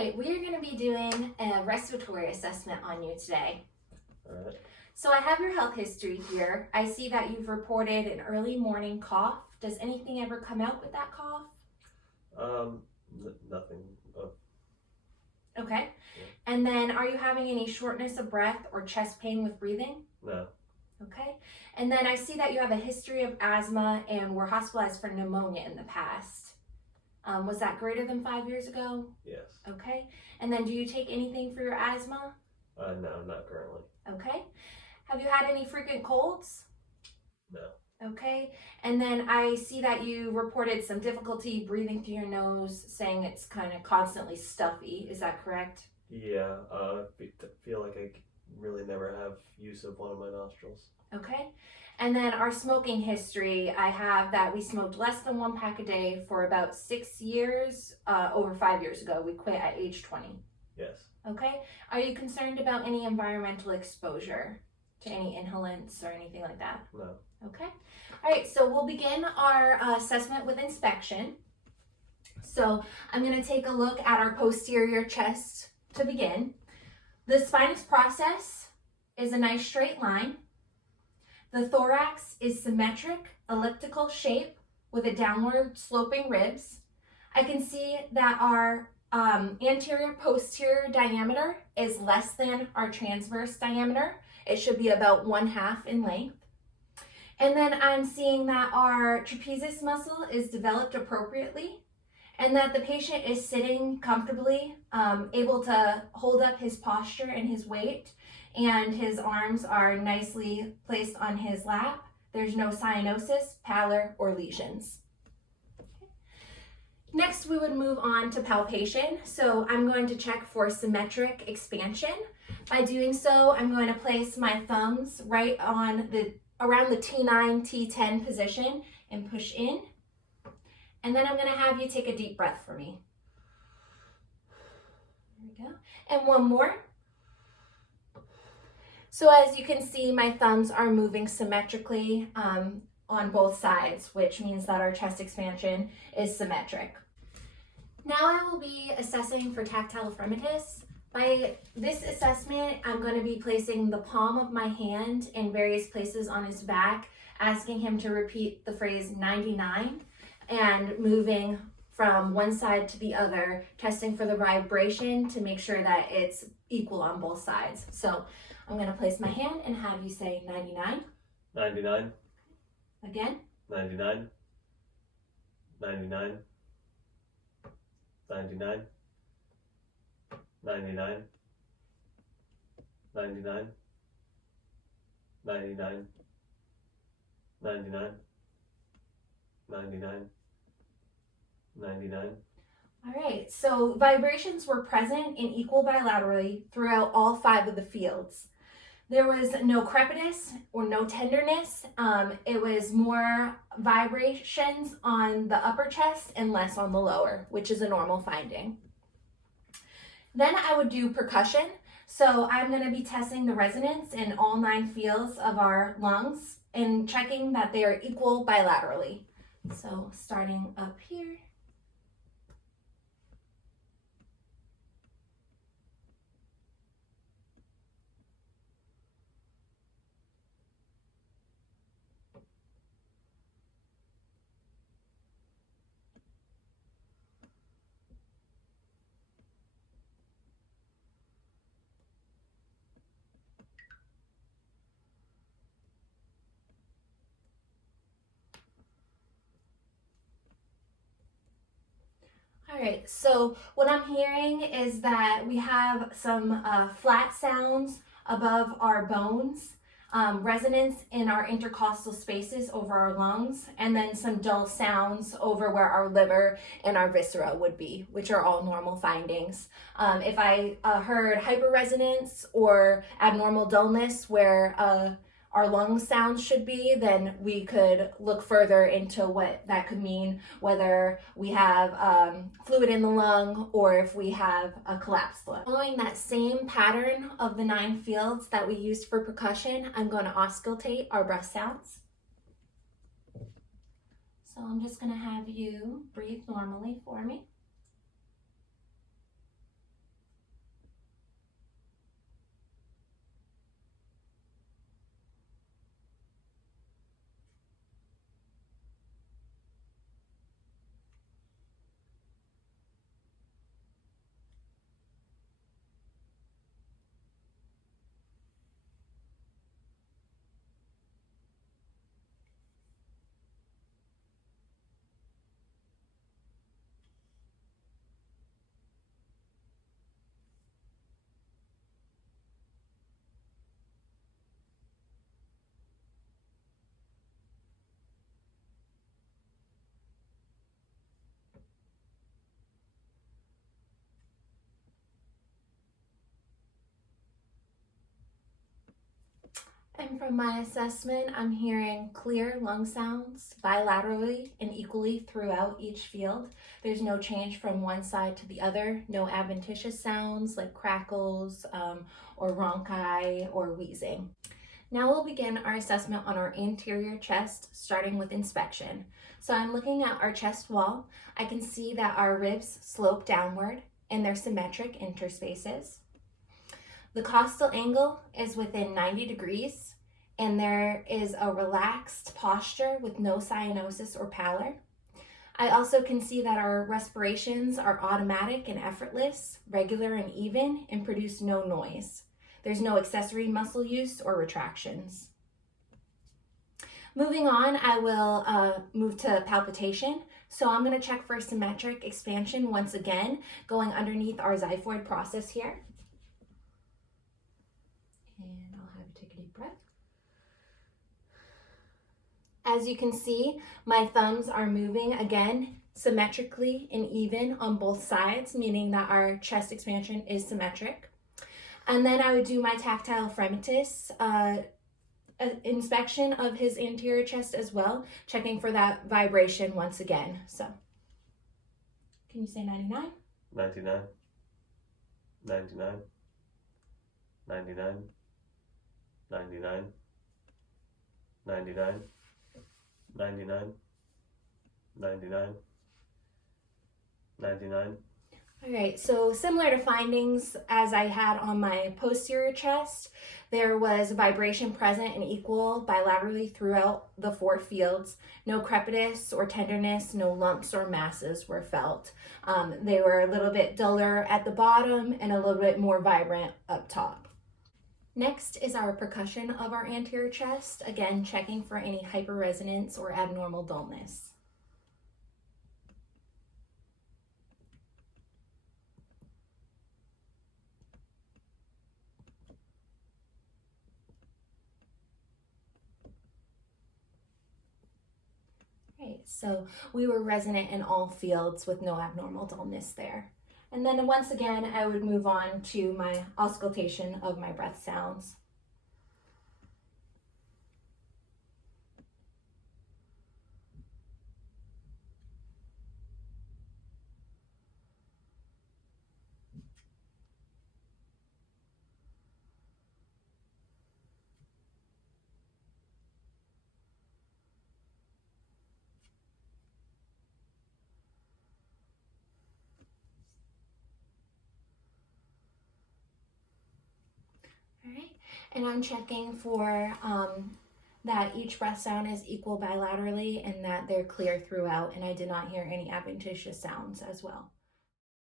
right, we are going to be doing a respiratory assessment on you today. All right. So I have your health history here. I see that you've reported an early morning cough. Does anything ever come out with that cough? Nothing. Okay. Yeah. And then are you having any shortness of breath or chest pain with breathing? No. Okay. And then I see that you have a history of asthma and were hospitalized for pneumonia in the past. Was that greater than 5 years ago? Yes. Okay. And then do you take anything for your asthma? No, not currently. Okay. Have you had any frequent colds? No. Okay. And then I see that you reported some difficulty breathing through your nose, saying it's kind of constantly stuffy. Is that correct? Yeah. Feel like I really never have use of one of my nostrils. Okay. And then our smoking history, I have that we smoked less than 1 pack a day for about 6 years, over 5 years ago. We quit at age 20. Yes. Okay. Are you concerned about any environmental exposure to any inhalants or anything like that? No. Okay. All right. So we'll begin our assessment with inspection. So I'm going to take a look at our posterior chest to begin. The spinous process is a nice straight line. The thorax is symmetric, elliptical shape with a downward sloping ribs. I can see that our anterior posterior diameter is less than our transverse diameter. It should be about 1/2 in length. And then I'm seeing that our trapezius muscle is developed appropriately and that the patient is sitting comfortably, able to hold up his posture and his weight, and his arms are nicely placed on his lap. There's no cyanosis, pallor, or lesions. Next, we would move on to palpation. So I'm going to check for symmetric expansion. By doing so, I'm going to place my thumbs right on around the T9, T10 position and push in. And then I'm going to have you take a deep breath for me. There we go. And one more. So as you can see, my thumbs are moving symmetrically on both sides, which means that our chest expansion is symmetric. Now I will be assessing for tactile ephremotus. By this assessment, I'm going to be placing the palm of my hand in various places on his back, asking him to repeat the phrase 99 and moving from one side to the other, testing for the vibration to make sure that it's equal on both sides. So I'm going to place my hand and have you say 99. 99. Again. 99. 99. 99. 99. 99. 99. 99. 99. 99. All right, so vibrations were present and equal bilaterally throughout all 5 of the fields. There was no crepitus or no tenderness. It was more vibrations on the upper chest and less on the lower, which is a normal finding. Then I would do percussion. So I'm going to be testing the resonance in all 9 fields of our lungs and checking that they are equal bilaterally. So starting up here. All right, so what I'm hearing is that we have some flat sounds above our bones, resonance in our intercostal spaces over our lungs, and then some dull sounds over where our liver and our viscera would be, which are all normal findings. If I heard hyperresonance or abnormal dullness where our lung sounds should be, then we could look further into what that could mean, whether we have fluid in the lung or if we have a collapsed lung. Following that same pattern of the 9 fields that we used for percussion, I'm going to auscultate our breath sounds. So I'm just going to have you breathe normally for me. And from my assessment, I'm hearing clear lung sounds bilaterally and equally throughout each field. There's no change from one side to the other, no adventitious sounds like crackles or rhonchi or wheezing. Now we'll begin our assessment on our anterior chest, starting with inspection. So I'm looking at our chest wall. I can see that our ribs slope downward and they're symmetric interspaces. The costal angle is within 90 degrees, and there is a relaxed posture with no cyanosis or pallor. I also can see that our respirations are automatic and effortless, regular and even, and produce no noise. There's no accessory muscle use or retractions. Moving on, I will move to palpitation. So I'm going to check for symmetric expansion once again, going underneath our xiphoid process here. And I'll have you take a deep breath. As you can see, my thumbs are moving again symmetrically and even on both sides, meaning that our chest expansion is symmetric. And then I would do my tactile fremitus inspection of his anterior chest as well, checking for that vibration once again. So, can you say 99? 99. 99. 99. 99. 99. 99. 99. 99. All right, so similar to findings as I had on my posterior chest, there was vibration present and equal bilaterally throughout the 4 fields. No crepitus or tenderness, no lumps or masses were felt. They were a little bit duller at the bottom and a little bit more vibrant up top. Next is our percussion of our anterior chest, again checking for any hyperresonance or abnormal dullness. Right, so we were resonant in all fields with no abnormal dullness there. And then once again, I would move on to my auscultation of my breath sounds. All right, and I'm checking for that each breath sound is equal bilaterally and that they're clear throughout, and I did not hear any adventitious sounds as well.